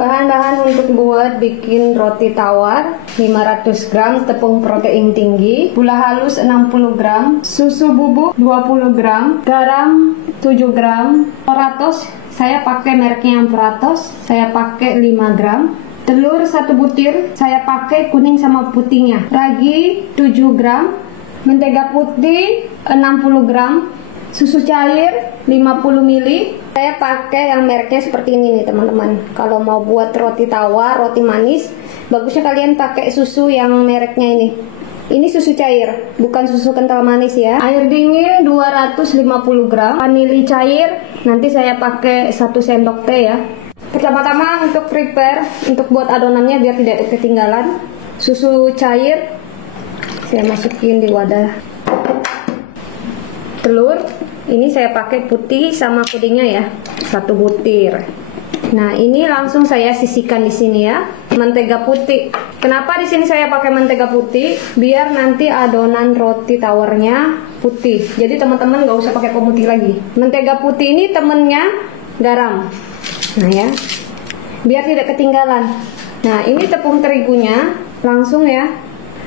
Bahan-bahan untuk buat bikin roti tawar: 500 gram tepung protein tinggi, gula halus 60 gram, susu bubuk 20 gram, garam 7 gram, Puratos, saya pakai mereknya yang Puratos, saya pakai 5 gram, telur 1 butir, saya pakai kuning sama putihnya, ragi 7 gram, mentega putih 60 gram, susu cair 50 ml. Saya pakai yang mereknya seperti ini nih teman-teman. Kalau mau buat roti tawar, roti manis, bagusnya kalian pakai susu yang mereknya ini. Ini susu cair, bukan susu kental manis ya. Air dingin 250 gram, vanili cair, nanti saya pakai 1 sendok teh ya. Pertama-tama untuk prepare, untuk buat adonannya biar tidak ketinggalan, susu cair saya masukin di wadah. Telur, ini saya pakai putih sama pudingnya ya, 1 butir. Nah, ini langsung saya sisihkan di sini ya. Mentega putih. Kenapa di sini saya pakai mentega putih? Biar nanti adonan roti tawarnya putih. Jadi teman-teman nggak usah pakai pemutih lagi. Mentega putih ini temennya garam. Nah ya, biar tidak ketinggalan. Nah, ini tepung terigunya langsung ya.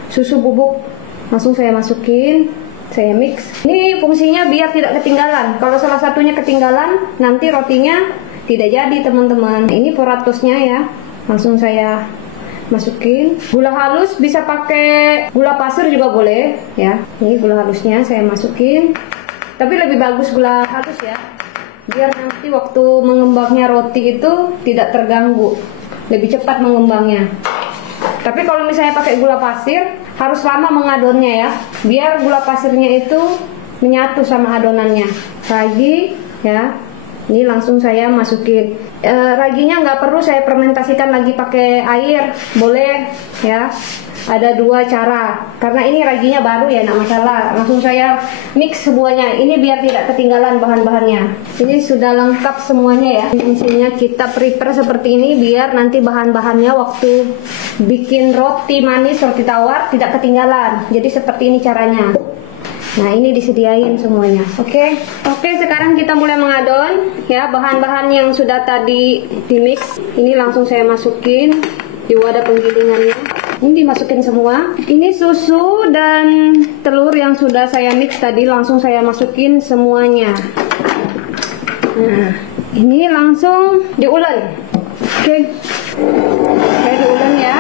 Susu bubuk langsung saya masukin. Saya mix. Ini fungsinya biar tidak ketinggalan. Kalau salah satunya ketinggalan, nanti rotinya tidak jadi teman-teman. Ini Puratosnya ya. Langsung saya masukin. Gula halus bisa pakai gula pasir juga boleh ya. Ini gula halusnya saya masukin. Tapi lebih bagus gula halus ya. Biar nanti waktu mengembangnya roti itu tidak terganggu. Lebih cepat mengembangnya. Tapi kalau misalnya pakai gula pasir, harus lama mengadonnya ya, biar gula pasirnya itu menyatu sama adonannya. Ragi ya, ini langsung saya masukin. Raginya nggak perlu saya fermentasikan lagi pakai air, boleh ya. Ada 2 cara, karena ini raginya baru ya, nggak masalah. Langsung saya mix semuanya. Ini biar tidak ketinggalan bahan-bahannya. Ini sudah lengkap semuanya ya. Intinya kita prepare seperti ini biar nanti bahan-bahannya waktu bikin roti manis, roti tawar tidak ketinggalan. Jadi seperti ini caranya. Nah, ini disediain semuanya. Oke, sekarang kita mulai mengadon ya. Bahan-bahan yang sudah tadi di mix, ini langsung saya masukin di wadah penggilingannya. Ini dimasukin semua. Ini susu dan telur yang sudah saya mix tadi, langsung saya masukin semuanya. Nah, ini langsung diulen. Oke, saya diulen ya.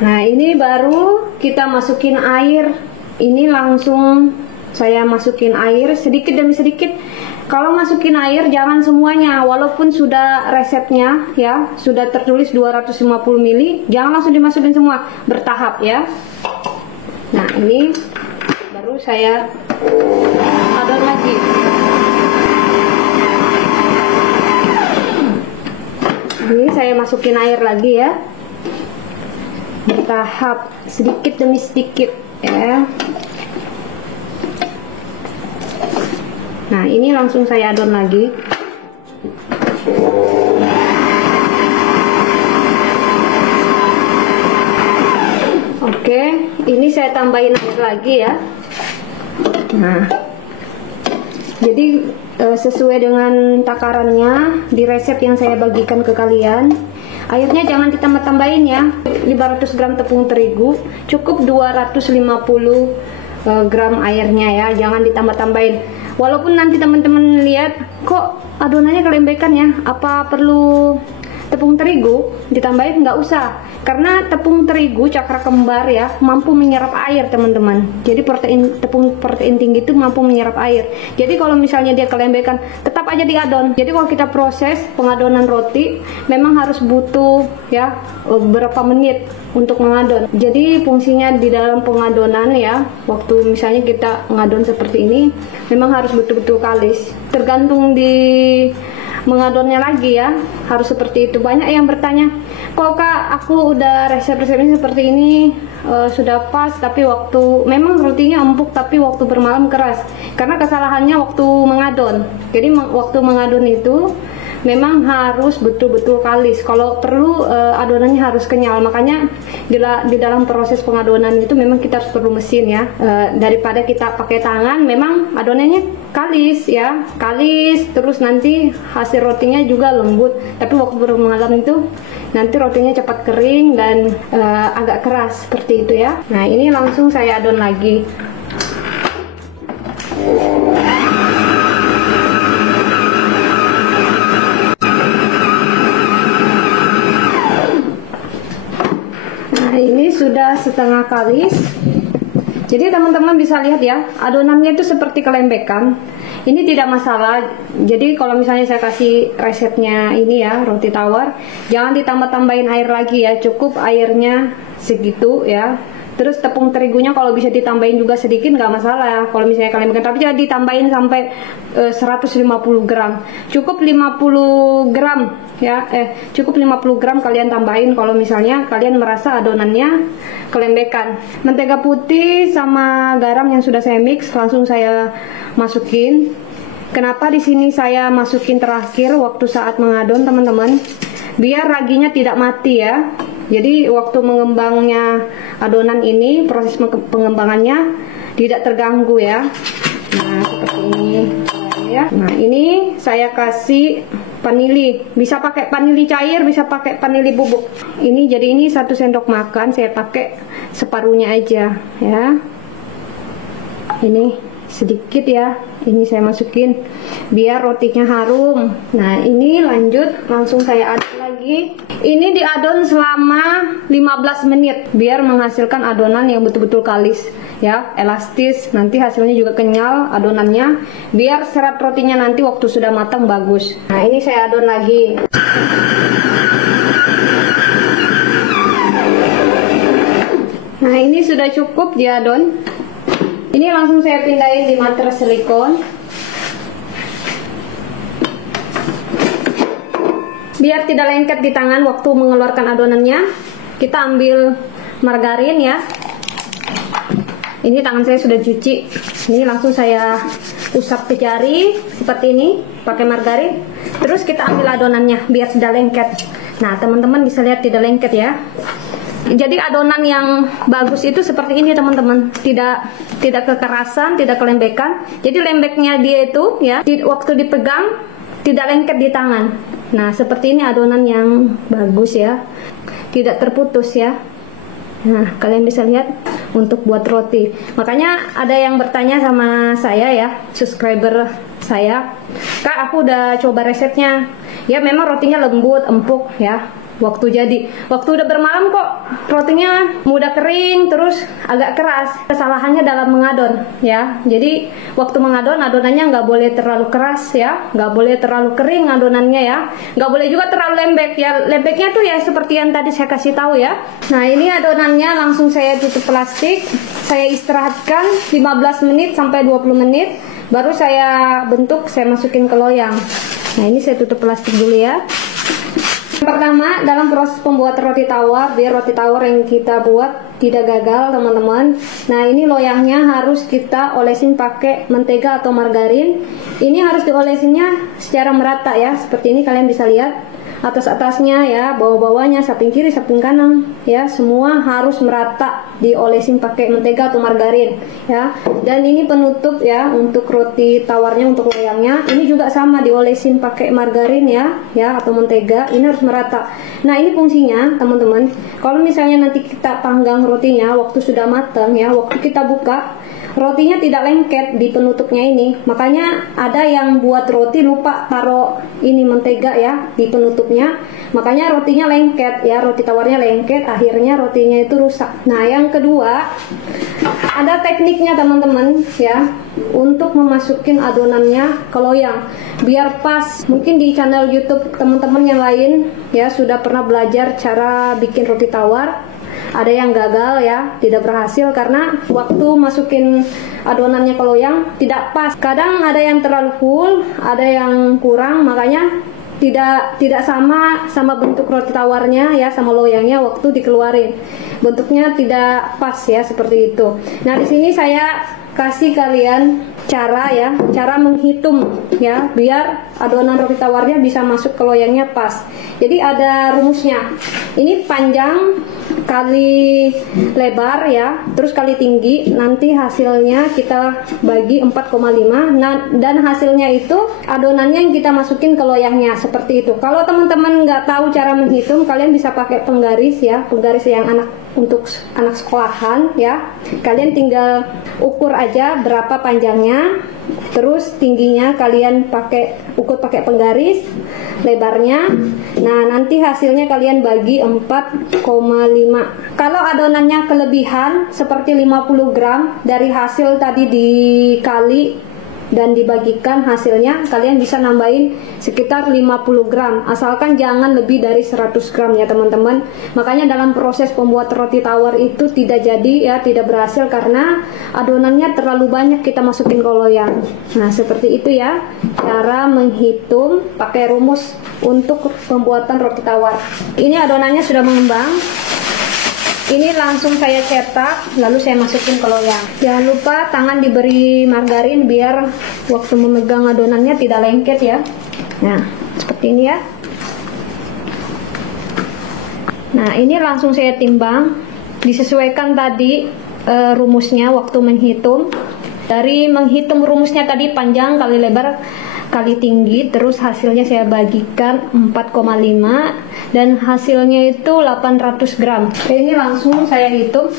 Nah, ini baru kita masukin air. Ini langsung saya masukin air sedikit demi sedikit. Kalau masukin air jangan semuanya, walaupun sudah resepnya ya, sudah tertulis 250 ml, jangan langsung dimasukin semua, bertahap ya. Nah, ini baru saya adon lagi. Ini saya masukin air lagi ya, bertahap sedikit demi sedikit ya. Nah, ini langsung saya adon lagi. Oke, ini saya tambahin air lagi ya. Nah, jadi sesuai dengan takarannya di resep yang saya bagikan ke kalian. Airnya jangan ditambah-tambahin ya. 500 gram tepung terigu, cukup 250 gram airnya ya, jangan ditambah-tambahin. Walaupun nanti teman-teman lihat kok adonannya kelembekan ya, apa perlu tepung terigu ditambahin? Nggak usah, karena tepung terigu cakra kembar ya mampu menyerap air teman-teman. Jadi tepung protein tinggi itu mampu menyerap air. Jadi kalau misalnya dia kelembekan, tetap aja diadon. Jadi kalau kita proses pengadonan roti memang harus butuh ya beberapa menit untuk mengadon. Jadi fungsinya di dalam pengadonan ya, waktu misalnya kita mengadon seperti ini memang harus betul-betul kalis. Tergantung di mengadonnya lagi ya, harus seperti itu. Banyak yang bertanya, kok Kak aku udah resep-resepnya seperti ini sudah pas, tapi waktu memang rotinya empuk tapi waktu bermalam keras, karena kesalahannya waktu mengadon. Jadi waktu mengadon itu memang harus betul-betul kalis. Kalau perlu adonannya harus kenyal. Makanya di dalam proses pengadonan itu memang kita harus perlu mesin ya. Daripada kita pakai tangan, memang adonannya kalis ya, kalis, terus nanti hasil rotinya juga lembut. Tapi waktu mengadon itu nanti rotinya cepat kering dan agak keras seperti itu ya. Nah, ini langsung saya adon lagi. Nah, ini sudah setengah kalis. Jadi teman-teman bisa lihat ya, adonannya itu seperti kelembekan. Ini tidak masalah. Jadi kalau misalnya saya kasih resepnya ini ya, roti tawar, jangan ditambah-tambahin air lagi ya, cukup airnya segitu ya. Terus tepung terigunya kalau bisa ditambahin juga sedikit nggak masalah kalau misalnya kalian makan, tapi jangan ditambahin sampai 150 gram. Cukup 50 gram ya, cukup 50 gram kalian tambahin kalau misalnya kalian merasa adonannya kelembekan. Mentega putih sama garam yang sudah saya mix langsung saya masukin. Kenapa di sini saya masukin terakhir waktu saat mengadon teman-teman? Biar raginya tidak mati ya. Jadi waktu mengembangnya adonan ini, proses pengembangannya tidak terganggu ya. Nah, seperti ini ya. Nah, ini saya kasih vanili. Bisa pakai vanili cair, bisa pakai vanili bubuk. Ini jadi ini 1 sendok makan, saya pakai separuhnya aja ya. Ini sedikit ya, ini saya masukin biar rotinya harum. Nah, ini lanjut langsung saya adon lagi. Ini diadon selama 15 menit biar menghasilkan adonan yang betul-betul kalis ya, elastis. Nanti hasilnya juga kenyal adonannya, biar serat rotinya nanti waktu sudah matang bagus. Nah, ini saya adon lagi. Nah, ini sudah cukup diadon. Ini langsung saya pindahin di matras silikon. Biar tidak lengket di tangan waktu mengeluarkan adonannya, kita ambil margarin ya. Ini tangan saya sudah cuci. Ini langsung saya usap ke jari seperti ini pakai margarin. Terus kita ambil adonannya biar tidak lengket. Nah, teman-teman bisa lihat tidak lengket ya. Jadi adonan yang bagus itu seperti ini teman-teman, tidak kekerasan, tidak kelembekan. Jadi lembeknya dia itu ya, waktu dipegang tidak lengket di tangan. Nah, seperti ini adonan yang bagus ya, tidak terputus ya. Nah, kalian bisa lihat untuk buat roti. Makanya ada yang bertanya sama saya ya, subscriber saya, Kak, aku udah coba resepnya. Ya memang rotinya lembut, empuk ya. Waktu udah bermalam kok rotinya mudah kering, terus agak keras. Kesalahannya dalam mengadon ya. Jadi waktu mengadon adonannya nggak boleh terlalu keras ya, nggak boleh terlalu kering adonannya ya, nggak boleh juga terlalu lembek ya. Lembeknya tuh ya seperti yang tadi saya kasih tahu ya. Nah, ini adonannya langsung saya tutup plastik, saya istirahatkan 15 menit sampai 20 menit, baru saya bentuk, saya masukin ke loyang. Nah, ini saya tutup plastik dulu ya. Pertama, dalam proses pembuatan roti tawar, biar roti tawar yang kita buat tidak gagal teman-teman. Nah, ini loyangnya harus kita olesin pakai mentega atau margarin. Ini harus diolesinnya secara merata ya, seperti ini kalian bisa lihat. Atas-atasnya ya, bawah-bawahnya, samping kiri, samping kanan ya, semua harus merata diolesin pakai mentega atau margarin ya. Dan ini penutup ya untuk roti tawarnya, untuk loyangnya ini juga sama, diolesin pakai margarin ya atau mentega. Ini harus merata. Nah, ini fungsinya teman-teman, kalau misalnya nanti kita panggang rotinya waktu sudah matang ya, waktu kita buka rotinya tidak lengket di penutupnya ini. Makanya ada yang buat roti lupa taruh ini mentega ya di penutupnya, makanya rotinya lengket ya, roti tawarnya lengket, akhirnya rotinya itu rusak. Nah, yang kedua ada tekniknya teman-teman ya, untuk memasukin adonannya ke loyang biar pas. Mungkin di channel YouTube teman-teman yang lain ya sudah pernah belajar cara bikin roti tawar. Ada yang gagal ya, tidak berhasil karena waktu masukin adonannya ke loyang tidak pas. Kadang ada yang terlalu full, ada yang kurang, makanya tidak sama bentuk roti tawarnya ya sama loyangnya waktu dikeluarin. Bentuknya tidak pas ya seperti itu. Nah, di sini saya kasih kalian cara menghitung ya, biar adonan roti tawarnya bisa masuk ke loyangnya pas. Jadi ada rumusnya. Ini panjang kali lebar ya, terus kali tinggi, nanti hasilnya kita bagi 4,5. Nah, dan hasilnya itu adonannya yang kita masukin ke loyangnya seperti itu. Kalau teman-teman nggak tahu cara menghitung, kalian bisa pakai penggaris ya, penggaris yang untuk anak sekolahan ya. Kalian tinggal ukur aja berapa panjangnya, terus tingginya kalian ukur pakai penggaris, lebarnya. Nah, nanti hasilnya kalian bagi 4,5. Kalau adonannya kelebihan seperti 50 gram dari hasil tadi dikali dan dibagikan hasilnya, kalian bisa nambahin sekitar 50 gram, asalkan jangan lebih dari 100 gram ya teman-teman. Makanya dalam proses pembuat roti tawar itu tidak jadi ya, tidak berhasil karena adonannya terlalu banyak kita masukin ke loyang. Nah, seperti itu ya cara menghitung pakai rumus untuk pembuatan roti tawar. Ini adonannya sudah mengembang. Ini langsung saya cetak, lalu saya masukin ke loyang. Jangan lupa tangan diberi margarin biar waktu memegang adonannya tidak lengket ya. Nah, seperti ini ya. Nah, ini langsung saya timbang. Disesuaikan tadi rumusnya waktu menghitung. Dari menghitung rumusnya tadi panjang kali lebar kali tinggi, terus hasilnya saya bagikan 4,5 dan hasilnya itu 800 gram. Ini langsung saya hitung.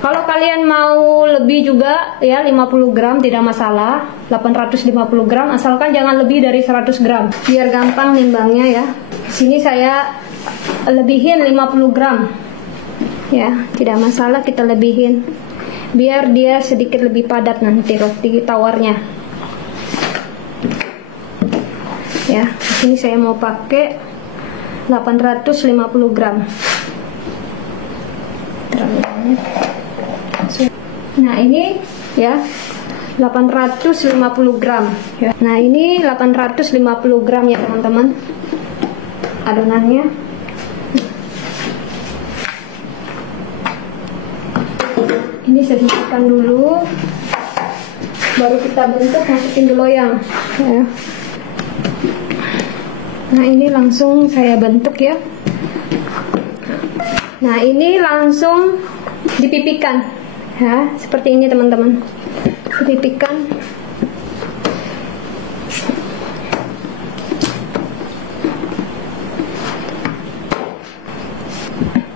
Kalau kalian mau lebih juga ya 50 gram tidak masalah, 850 gram asalkan jangan lebih dari 100 gram biar gampang nimbangnya ya. Sini saya lebihin 50 gram ya, tidak masalah kita lebihin biar dia sedikit lebih padat nanti roti tawarnya. Ya, ini saya mau pakai 850 gram. Terlalu banyak. Nah, ini ya 850 gram. Ya. Nah, ini 850 gram ya teman-teman. Adonannya. Ini sedikitkan dulu, baru kita bentuk masukin di loyang. Ya. Nah, ini langsung saya bentuk ya. Nah, ini langsung dipipikan ya, seperti ini teman-teman. Dipipikan.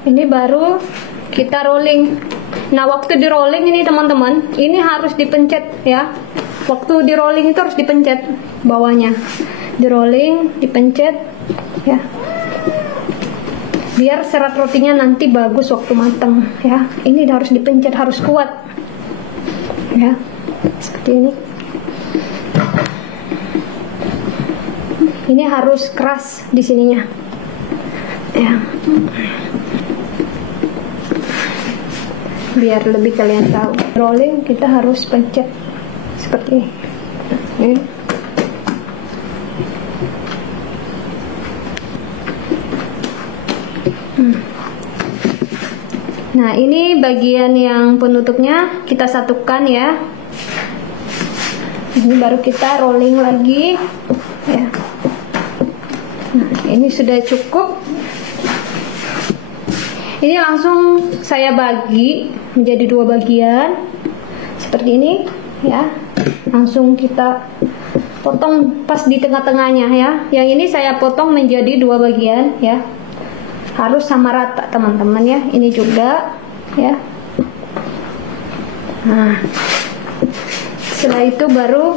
Ini baru kita rolling. Nah, waktu di rolling ini teman-teman, ini harus dipencet ya. Waktu di rolling itu harus dipencet bawahnya. Di rolling, dipencet ya, biar serat rotinya nanti bagus waktu matang ya. Ini harus dipencet, harus kuat ya, seperti ini. Ini harus keras di sininya ya, biar lebih kalian tahu. Rolling kita harus pencet seperti ini. Nah, ini bagian yang penutupnya kita satukan ya. Ini baru kita rolling lagi ya. Nah, ini sudah cukup. Ini langsung saya bagi menjadi 2 bagian seperti ini ya. Langsung kita potong pas di tengah-tengahnya ya. Yang ini saya potong menjadi 2 bagian ya. Harus sama rata teman-teman ya. Ini juga ya. Nah, setelah itu baru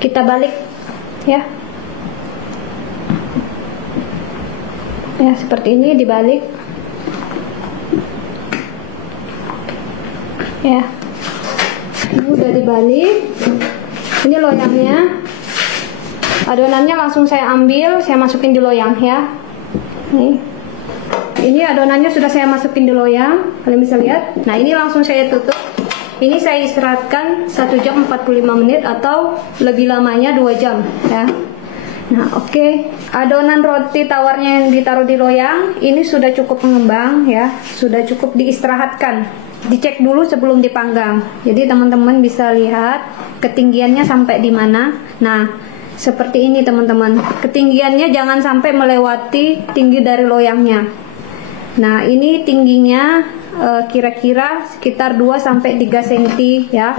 kita balik ya. Ya, seperti ini dibalik ya. Ini udah dibalik. Ini loyangnya. Adonannya langsung saya ambil, saya masukin di loyang ya. Nih. Ini adonannya sudah saya masukin di loyang, kalian bisa lihat. Nah, ini langsung saya tutup. Ini saya istirahatkan 1 jam 45 menit atau lebih lamanya 2 jam ya. Nah, oke. Adonan roti tawarnya yang ditaruh di loyang ini sudah cukup mengembang ya, sudah cukup diistirahatkan. Dicek dulu sebelum dipanggang. Jadi teman-teman bisa lihat ketinggiannya sampai di mana. Nah, seperti ini teman-teman. Ketinggiannya jangan sampai melewati tinggi dari loyangnya. Nah, ini tingginya kira-kira sekitar 2 sampai 3 cm ya.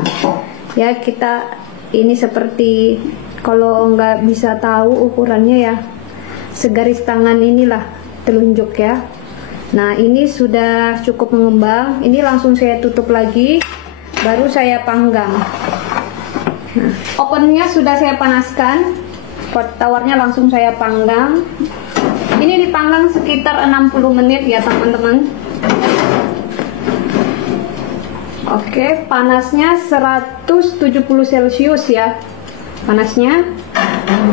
Ya, kita ini seperti, kalau nggak bisa tahu ukurannya ya, segaris tangan inilah telunjuk ya. Nah, ini sudah cukup mengembang. Ini langsung saya tutup lagi, baru saya panggang. Nah, ovennya sudah saya panaskan, pot tawarnya langsung saya panggang. Ini dipanggang sekitar 60 menit ya teman-teman. Oke, panasnya 170 Celcius ya. Panasnya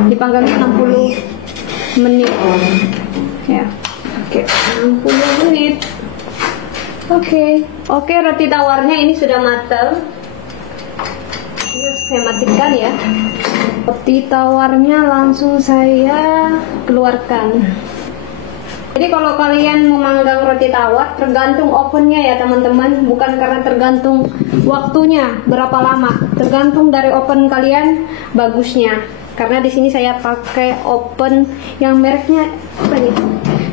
dipanggang 60 menit ya. Oke, 60 menit. Oke, roti tawarnya ini sudah matang. Ini saya matikan ya. Roti tawarnya langsung saya keluarkan. Jadi kalau kalian memanggang roti tawar, tergantung ovennya ya teman-teman, bukan karena tergantung waktunya berapa lama, tergantung dari oven kalian bagusnya. Karena di sini saya pakai oven yang mereknya apa nih?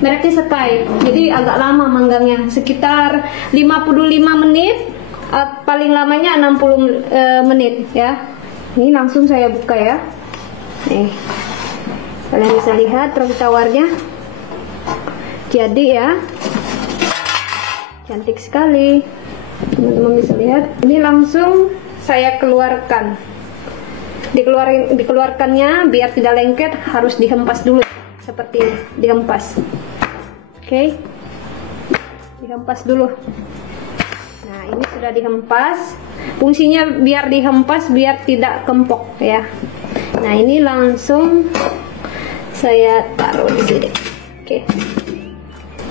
Mereknya Sky. Jadi agak lama manggangnya, sekitar 55 menit, paling lamanya 60 menit ya. Ini langsung saya buka ya. Nih, kalian bisa lihat roti tawarnya. Jadi ya, cantik sekali, teman-teman bisa lihat. Ini langsung saya keluarkan. Dikeluarkannya biar tidak lengket harus dihempas dulu, seperti ini, dihempas. Oke, dihempas dulu. Nah, ini sudah dihempas. Fungsinya biar dihempas, biar tidak kempok ya. Nah, ini langsung saya taruh di sini. Oke.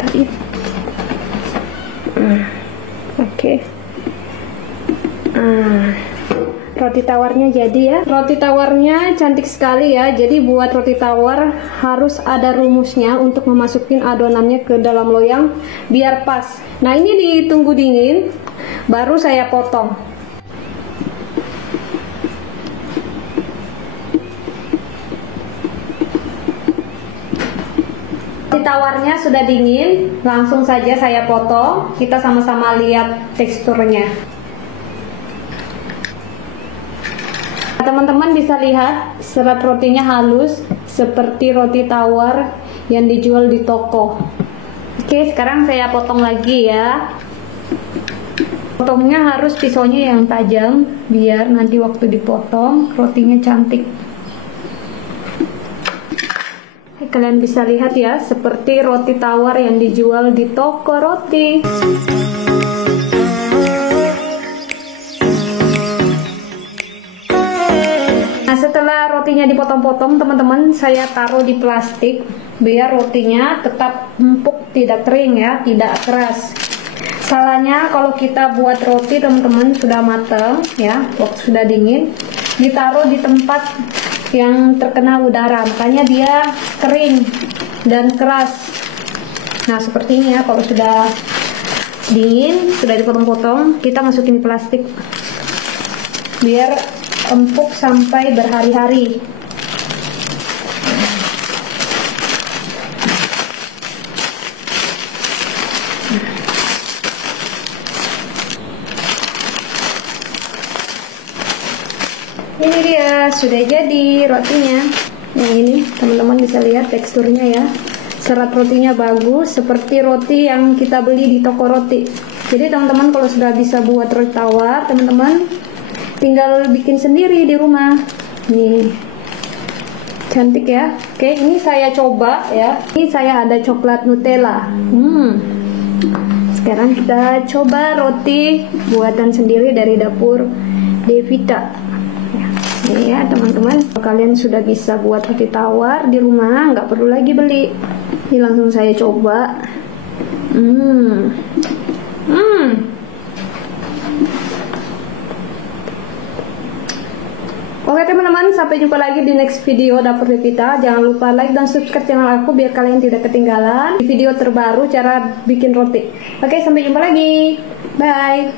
Tadi. Oke. Roti tawarnya jadi ya. Roti tawarnya cantik sekali ya. Jadi buat roti tawar harus ada rumusnya untuk memasukin adonannya ke dalam loyang biar pas. Nah, ini ditunggu dingin baru saya potong. Roti tawarnya sudah dingin, langsung saja saya potong. Kita sama-sama lihat teksturnya. Teman-teman bisa lihat serat rotinya halus seperti roti tawar yang dijual di toko. Oke, sekarang saya potong lagi ya. Potongnya harus pisaunya yang tajam biar nanti waktu dipotong rotinya cantik. Kalian bisa lihat ya, seperti roti tawar yang dijual di toko roti. Nah, setelah rotinya dipotong-potong, teman-teman, saya taruh di plastik biar rotinya tetap empuk, tidak kering ya, tidak keras. Salahnya kalau kita buat roti teman-teman sudah matang ya, waktu sudah dingin, ditaruh di tempat yang terkena udara, makanya dia kering dan keras. Nah, seperti ini ya, kalau sudah dingin, sudah dipotong-potong, kita masukin plastik biar empuk sampai berhari-hari. Ini dia, sudah jadi rotinya. Yang ini teman-teman bisa lihat teksturnya ya. Serat rotinya bagus, seperti roti yang kita beli di toko roti. Jadi teman-teman kalau sudah bisa buat roti tawar, teman-teman tinggal bikin sendiri di rumah. Nih, cantik ya. Oke, ini saya coba ya. Ini saya ada coklat Nutella. Sekarang kita coba roti buatan sendiri dari dapur Devita. Ini ya teman-teman, kalian sudah bisa buat roti tawar di rumah, nggak perlu lagi beli. Ini langsung saya coba. Oke teman-teman, sampai jumpa lagi di next video Dapur Devita. Jangan lupa like dan subscribe channel aku biar kalian tidak ketinggalan di video terbaru cara bikin roti. Oke, sampai jumpa lagi. Bye.